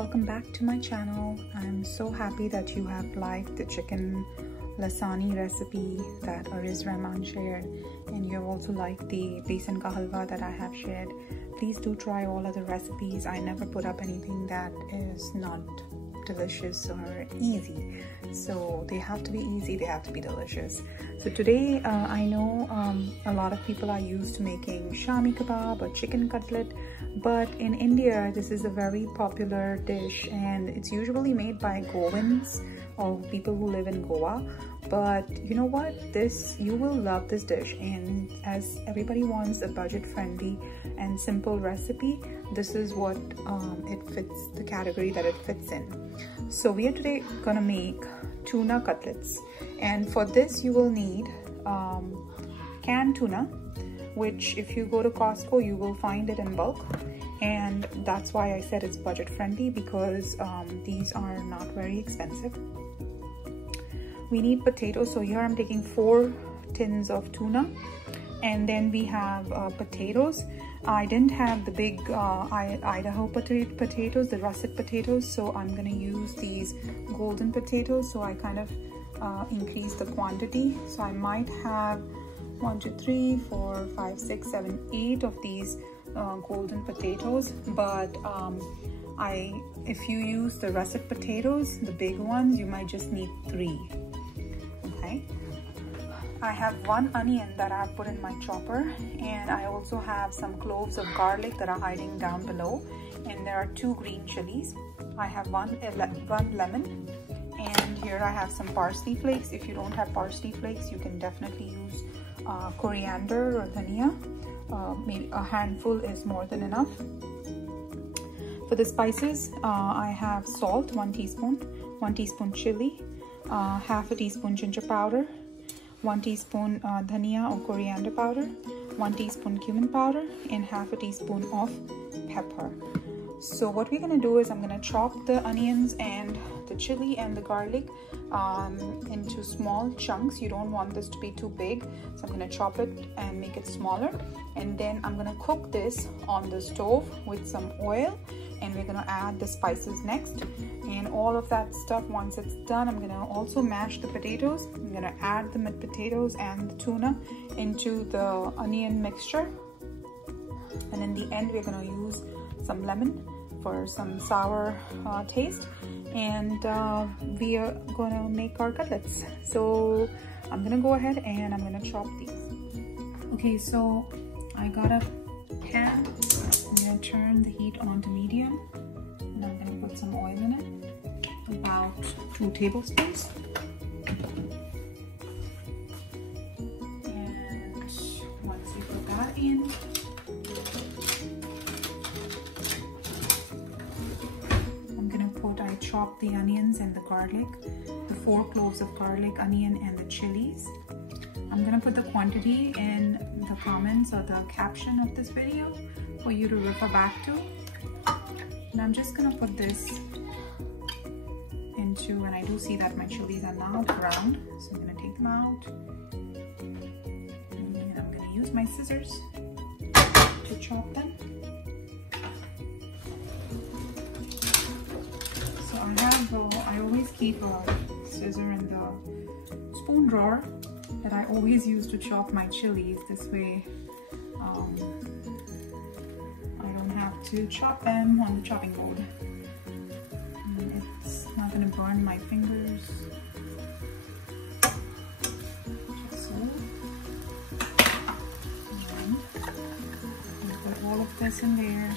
welcome back to my channel. I'm so happy that you have liked the chicken lasagna recipe that Ariz Rahman shared, and you have also liked the besan ka halwa that I have shared. Please do try all other recipes. I never put up anything that is not delicious or easy, so they have to be easy, they have to be delicious. So today I know a lot of people are used to making shami kebab or chicken cutlet, but in India this is a very popular dish and it's usually made by Goans or people who live in Goa. But you know what, you will love this dish, and as everybody wants a budget friendly and simple recipe, this is what it fits, the category that it fits in. So we are today gonna make tuna cutlets, and for this you will need canned tuna, which if you go to Costco you will find it in bulk, and that's why I said it's budget friendly, because these are not very expensive. We need potatoes, so here I'm taking 4 tins of tuna, and then we have potatoes. I didn't have the big Idaho potatoes, the russet potatoes, so I'm gonna use these golden potatoes. So I kind of increase the quantity, so I might have 1, 2, 3, 4, 5, 6, 7, 8 of these golden potatoes. But if you use the russet potatoes, the big ones, you might just need 3. Okay, I have 1 onion that I have put in my chopper, and I also have some cloves of garlic that are hiding down below, and there are 2 green chilies. I have 1 lemon, and here I have some parsley flakes. If you don't have parsley flakes, you can definitely use coriander or dhania. Maybe a handful is more than enough. For the spices, I have salt, 1 teaspoon, 1 teaspoon chili, half a teaspoon ginger powder, 1 teaspoon dhania or coriander powder, 1 teaspoon cumin powder, and half a teaspoon of pepper. So what we're gonna do is I'm gonna chop the onions and the chili and the garlic into small chunks. You don't want this to be too big, so I'm gonna chop it and make it smaller, and then I'm gonna cook this on the stove with some oil, and we're gonna add the spices next. And all of that stuff, once it's done, I'm gonna also mash the potatoes. I'm gonna add the potatoes and the tuna into the onion mixture, and in the end we're gonna use some lemon for some sour taste, and we are gonna make our cutlets. So I'm gonna go ahead and I'm gonna chop these. Okay, so I got a pan. I'm gonna turn the heat on to medium, and I'm gonna put some oil in it, about 2 tablespoons. And once you put that in, I chop the onions and the garlic, the 4 cloves of garlic, onion, and the chilies. I'm gonna put the quantity in the comments or the caption of this video for you to refer back to. And I'm just gonna put this into, and I do see that my chilies are now browned, so I'm gonna take them out, and I'm gonna use my scissors to chop them. I always keep a scissor in the spoon drawer that I always use to chop my chilies. This way I don't have to chop them on the chopping board. And it's not going to burn my fingers. Just so. And put all of this in there.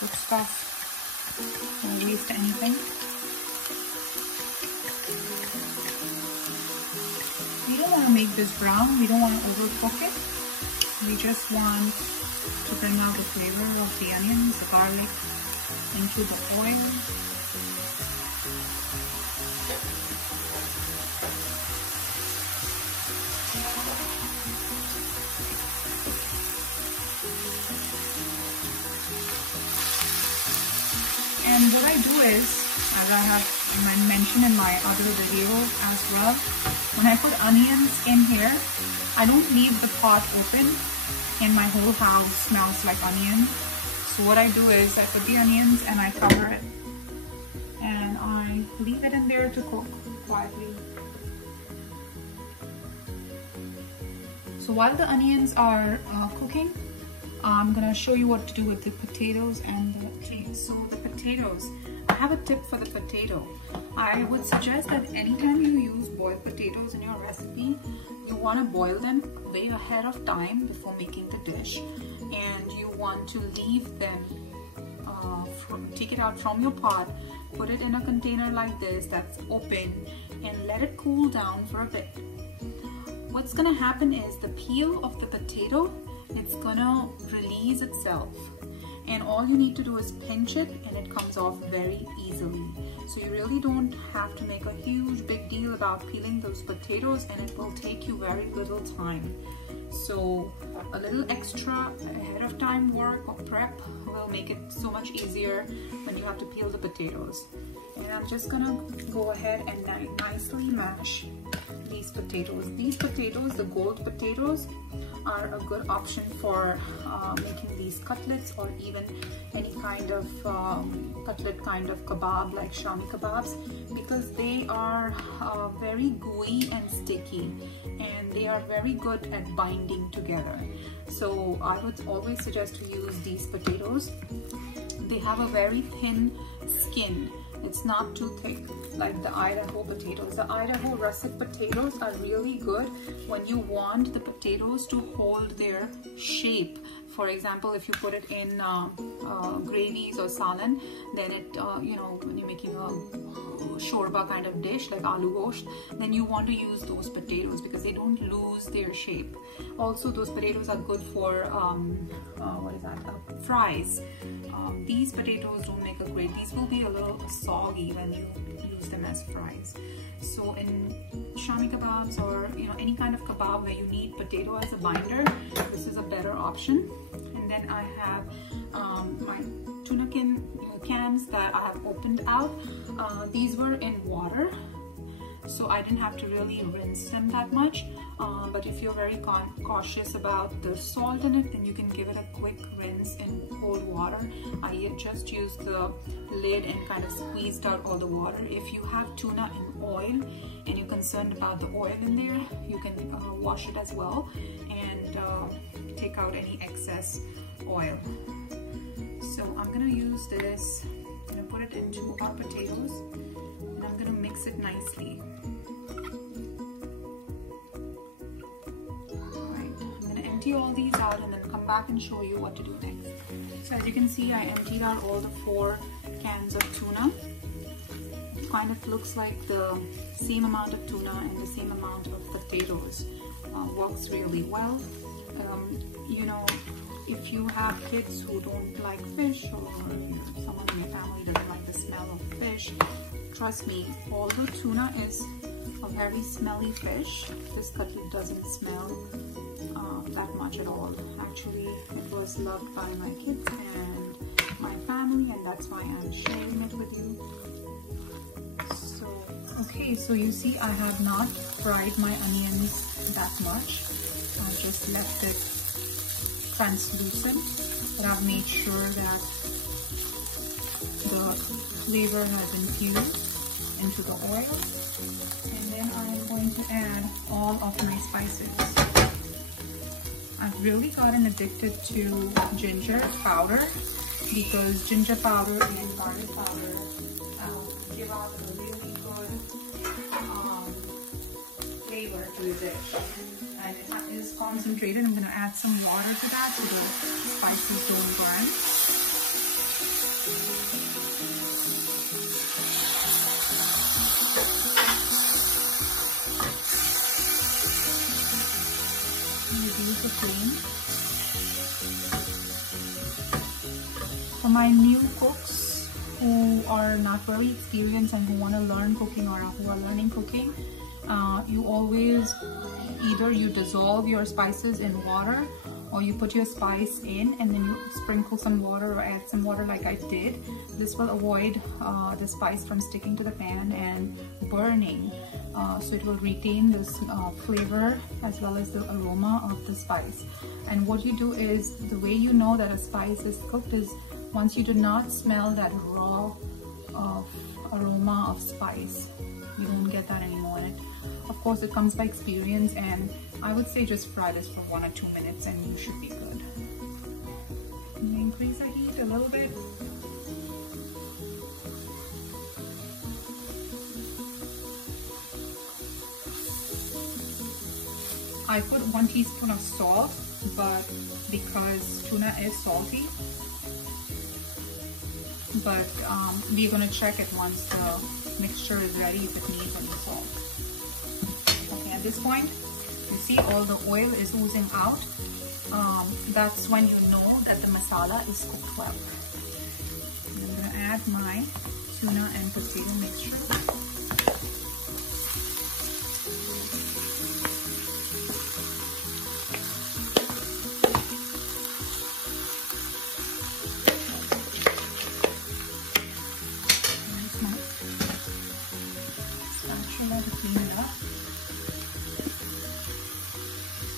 Good stuff, don't waste anything. We don't want to make this brown, we don't want to overcook it. We just want to bring out the flavor of the onions, the garlic into the oil. And what I do is, as I have mentioned in my other video as well, when I put onions in here, I don't leave the pot open and my whole house smells like onion. So what I do is I put the onions and I cover it and I leave it in there to cook quietly. So while the onions are cooking, I'm gonna show you what to do with the potatoes and the cheese. So the potatoes, I have a tip for the potato. I would suggest that anytime you use boiled potatoes in your recipe, you want to boil them way ahead of time before making the dish, and you want to leave them, take it out from your pot, put it in a container like this that's open, and let it cool down for a bit. What's gonna happen is the peel of the potato, it's gonna release itself, and all you need to do is pinch it and it comes off very easily. So you really don't have to make a huge big deal about peeling those potatoes, and it will take you very little time. So a little extra ahead of time work or prep will make it so much easier when you have to peel the potatoes. And I'm just gonna go ahead and nicely mash these potatoes. These potatoes, the gold potatoes, are a good option for making these cutlets, or even any kind of cutlet kind of kebab like Shami kebabs, because they are very gooey and sticky, and they are very good at binding together. So I would always suggest to use these potatoes. They have a very thin skin. It's not too thick like the Idaho potatoes. The Idaho russet potatoes are really good when you want the potatoes to hold their shape. For example, if you put it in gravies or Salian, then it, you know, when you're making a shorba kind of dish like aloo gosht, then you want to use those potatoes because they don't lose their shape. Also, those potatoes are good for fries. These potatoes don't make a great, these will be a little soggy when you use them as fries. So in Shami kebabs, or you know, any kind of kebab where you need potato as a binder, this is a better option. And then I have my tuna cans that I have opened out. These were in water, so I didn't have to really rinse them that much. But if you're very cautious about the salt in it, then you can give it a quick rinse in cold water. I just used the lid and kind of squeezed out all the water. If you have tuna in oil and you're concerned about the oil in there, you can wash it as well and take out any excess oil. So I'm gonna use this, I'm gonna put it into our potatoes, and I'm gonna mix it nicely. Empty all these out and then come back and show you what to do next. So as you can see, I emptied out all the 4 cans of tuna. It kind of looks like the same amount of tuna and the same amount of potatoes. Works really well. You know, if you have kids who don't like fish, or someone in your family doesn't like the smell of fish, trust me, although tuna is a very smelly fish, this cutlet doesn't smell that much at all. Actually, it was loved by my kids and my family, and that's why I'm sharing it with you. So, okay, so you see I have not fried my onions that much. I just left it translucent, but I've made sure that the flavor has infused into the oil. And then I'm going to add all of my spices. I've really gotten addicted to ginger powder because ginger powder and garlic powder give out a really good flavor to the dish. And it is concentrated. I'm going to add some water to that so the spices don't burn. Reduce the flame. For my new cooks who are not very experienced and who want to learn cooking or who are learning cooking, you always, either you dissolve your spices in water or you put your spice in and then you sprinkle some water or add some water like I did. This will avoid the spice from sticking to the pan and burning. So it will retain this flavor as well as the aroma of the spice. And what you do is, the way you know that a spice is cooked is once you do not smell that raw aroma of spice. You don't get that anymore. And of course it comes by experience, and I would say just fry this for 1 or 2 minutes and you should be good. Increase the heat a little bit. I put 1 teaspoon of salt, but because tuna is salty, but we're going to check it once the mixture is ready if it needs any salt. Okay, at this point, you see all the oil is oozing out. That's when you know that the masala is cooked well. And I'm going to add my tuna and potato mixture.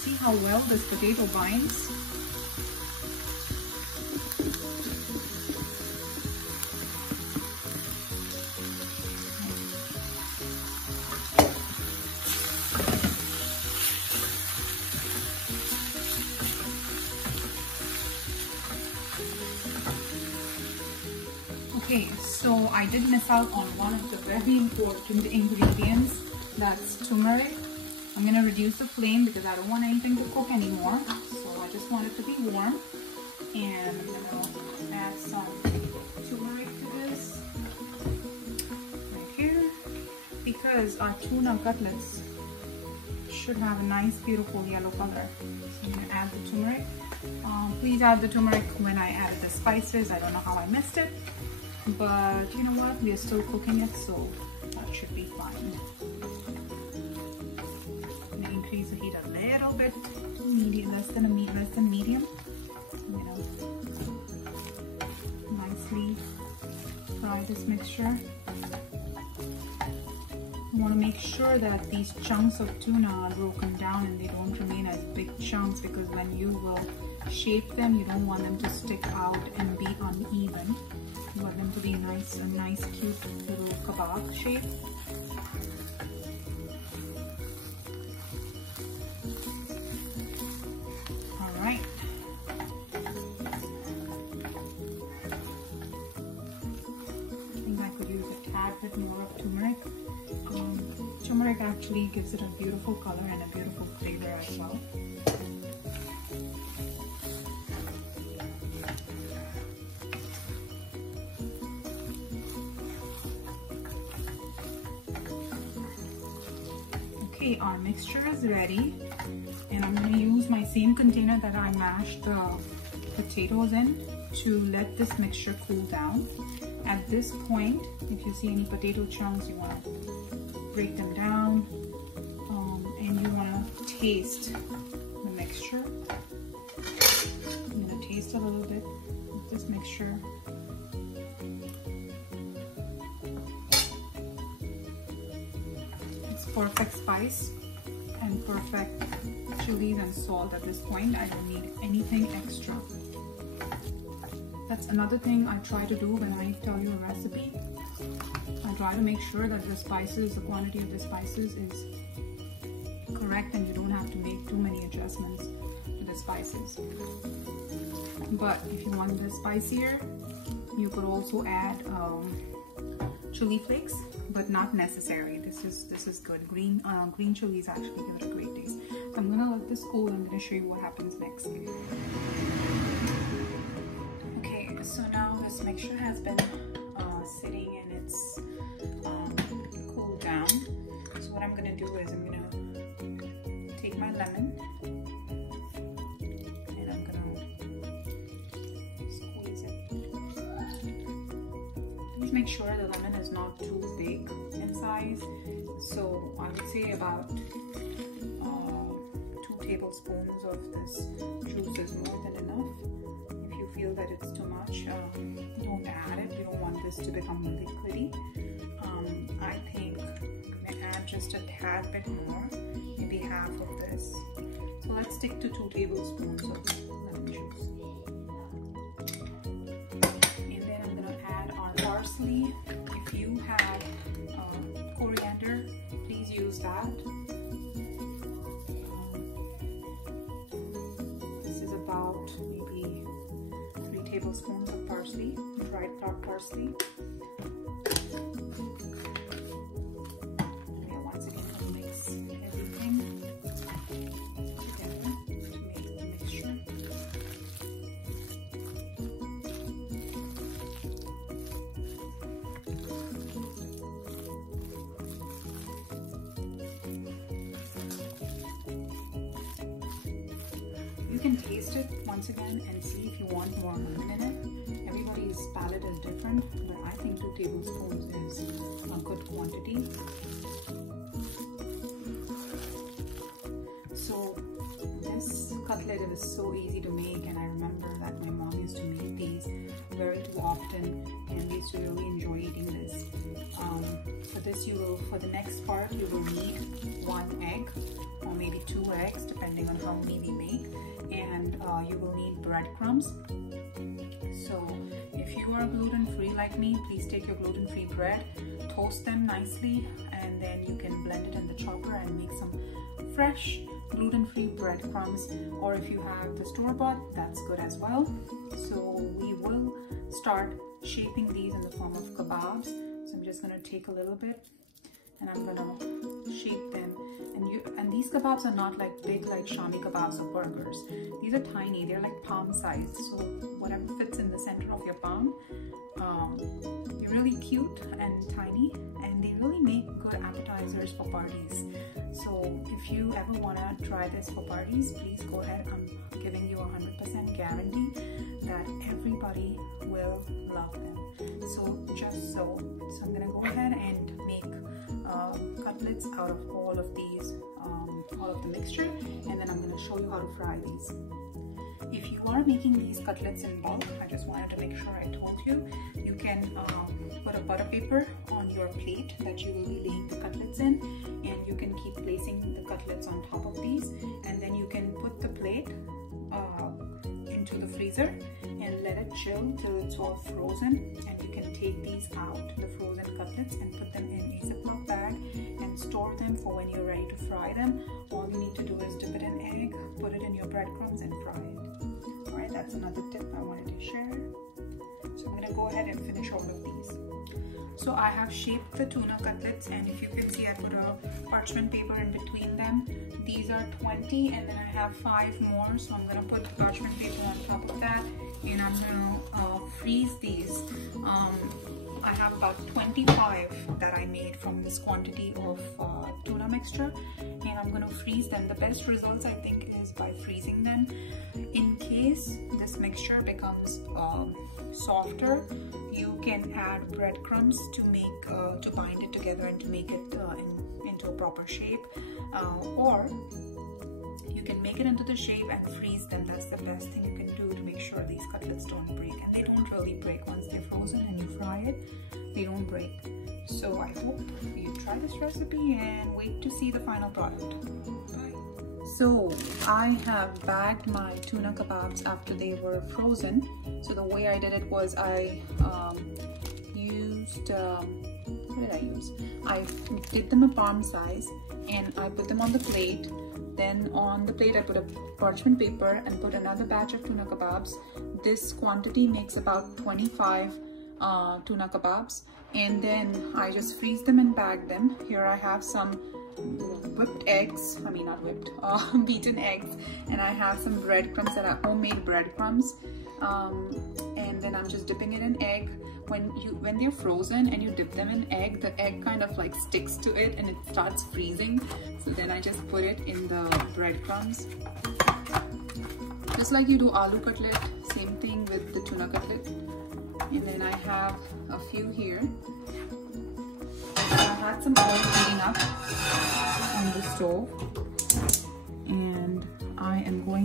See how well this potato binds? Okay, so I did miss out on one of the very important ingredients, that's turmeric. I'm going to reduce the flame because I don't want anything to cook anymore. So I just want it to be warm. And I'm going to add some turmeric to this right here, because our tuna cutlets should have a nice beautiful yellow color. So I'm going to add the turmeric. Please add the turmeric when I added the spices. I don't know how I missed it, but you know what, we are still cooking it, so that should be fine. I'm gonna increase the heat a little bit to medium, less than medium. You know, nicely fry this mixture. You want to make sure that these chunks of tuna are broken down and they don't remain as big chunks, because when you will shape them, you don't want them to stick out and be uneven. You want them to be nice, a nice cute little kebab shape. Alright. I think I could use a tad bit more of turmeric. Turmeric actually gives it a beautiful color and a beautiful flavor as well. Okay, our mixture is ready, and I'm going to use my same container that I mashed the potatoes in to let this mixture cool down. At this point, if you see any potato chunks, you want to break them down, and you want to taste the mixture. I'm going to taste a little bit of this mixture. It's perfect spice and perfect chilies and salt at this point. I don't need anything extra. That's another thing I try to do when I tell you a recipe. I try to make sure that the spices, the quantity of the spices is correct, and you don't have to make too many adjustments to the spices. But if you want this spicier, you could also add chili flakes, but not necessary. This is good. Green chilies actually give it a great taste. So I'm gonna let this cool. I'm gonna show you what happens next. Okay, so now this mixture has been sitting and it's cooled down. So what I'm gonna do is I'm gonna take my lemon and I'm gonna squeeze it. Please make sure the lemon is not too big in size. So I would say about 2 tablespoons of this juice is more than enough. If you feel that it's too much, don't add it. You don't want this to become liquidy. I think I'm gonna add just a tad bit more, maybe half of this. So let's stick to 2 tablespoons of lemon juice. And then I'm gonna add our parsley. If you have coriander, please use that. This is about maybe 3 tablespoons of parsley, dried parsley. You can taste it once again and see if you want more lemon in it. Everybody's palate is different, but I think 2 tablespoons is a good quantity. So this cutlet is so easy to make, and I remember that my mom used to make these very too often, and we used to really enjoy eating this. For the next part, you will need 1 egg or maybe 2 eggs depending on how many we make, and you will need breadcrumbs. So if you are gluten-free like me, please take your gluten-free bread, toast them nicely, and then you can blend it in the chopper and make some fresh gluten-free breadcrumbs, or if you have the store-bought, that's good as well. So we will start shaping these in the form of kebabs. So I'm just going to take a little bit and I'm going to shape them. And these kebabs are not like big like Shami kebabs or burgers. These are tiny, they're like palm sized. So whatever fits in the center of your palm, they're really cute and tiny, and they really make good appetizers for parties. So if you ever want to try this for parties, please go ahead. I'm giving you a 100% guarantee that everybody will love them. So so I'm gonna go ahead and make cutlets out of all of these, all of the mixture, and then I'm gonna show you how to fry these. If you are making these cutlets in bulk, I just wanted to make sure I told you, you can put a butter paper on your plate that you will be laying the cutlets in, and you can keep placing the cutlets on top of these, and then you can put the plate into the freezer and let it chill till it's all frozen, and you can take these out, the frozen cutlets, and put them in a Ziploc bag and store them for when you're ready to fry them. All you need to do is dip it in egg, put it in your breadcrumbs, and fry it. Alright, that's another tip I wanted to share. So I'm going to go ahead and finish all of these. So I have shaped the tuna cutlets, and if you can see, I put a parchment paper in between them. These are 20, and then I have 5 more, so I'm going to put the parchment paper on top of that, and I'm going to freeze these. I have about 25 that I made from this quantity of tuna mixture, and I'm going to freeze them. The best results, I think, is by freezing them. In case this mixture becomes softer, you can add breadcrumbs to make to bind it together and to make it into a proper shape, or you can make it into the shape and freeze them. That's the best thing you can do to make sure these cutlets don't break, and they don't really break once they're frozen and you fry it. They don't break. So I hope you try this recipe and wait to see the final product. Bye. So I have bagged my tuna kebabs after they were frozen. So the way I did it was I used, what did I use? I did them a palm size and I put them on the plate. Then on the plate I put a parchment paper and put another batch of tuna kebabs. This quantity makes about 25 tuna kebabs, and then I just freeze them and bag them. Here I have some whipped eggs, beaten eggs, and I have some breadcrumbs that are homemade breadcrumbs, and then I'm just dipping it in egg. When they're frozen and you dip them in egg, the egg kind of like sticks to it and it starts freezing. So then I just put it in the breadcrumbs. Just like you do aloo cutlet, same thing with the tuna cutlet. And then I have a few here. I had some oil heating up on the stove, and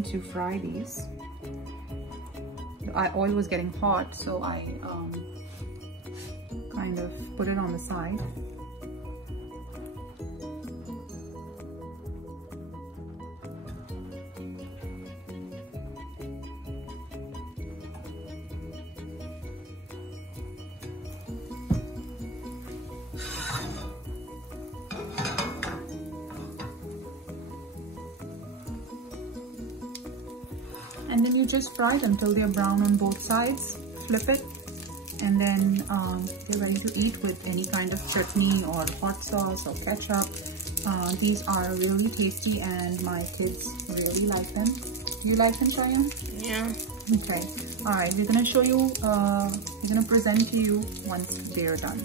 going to fry these. The oil was getting hot, so I kind of put it on the side. And then you just fry them till they're brown on both sides. Flip it, and then they're ready to eat with any kind of chutney or hot sauce or ketchup. These are really tasty, and my kids really like them. Do you like them, Cheyenne? Yeah. Okay. All right. We're gonna show you. We're gonna present to you once they're done.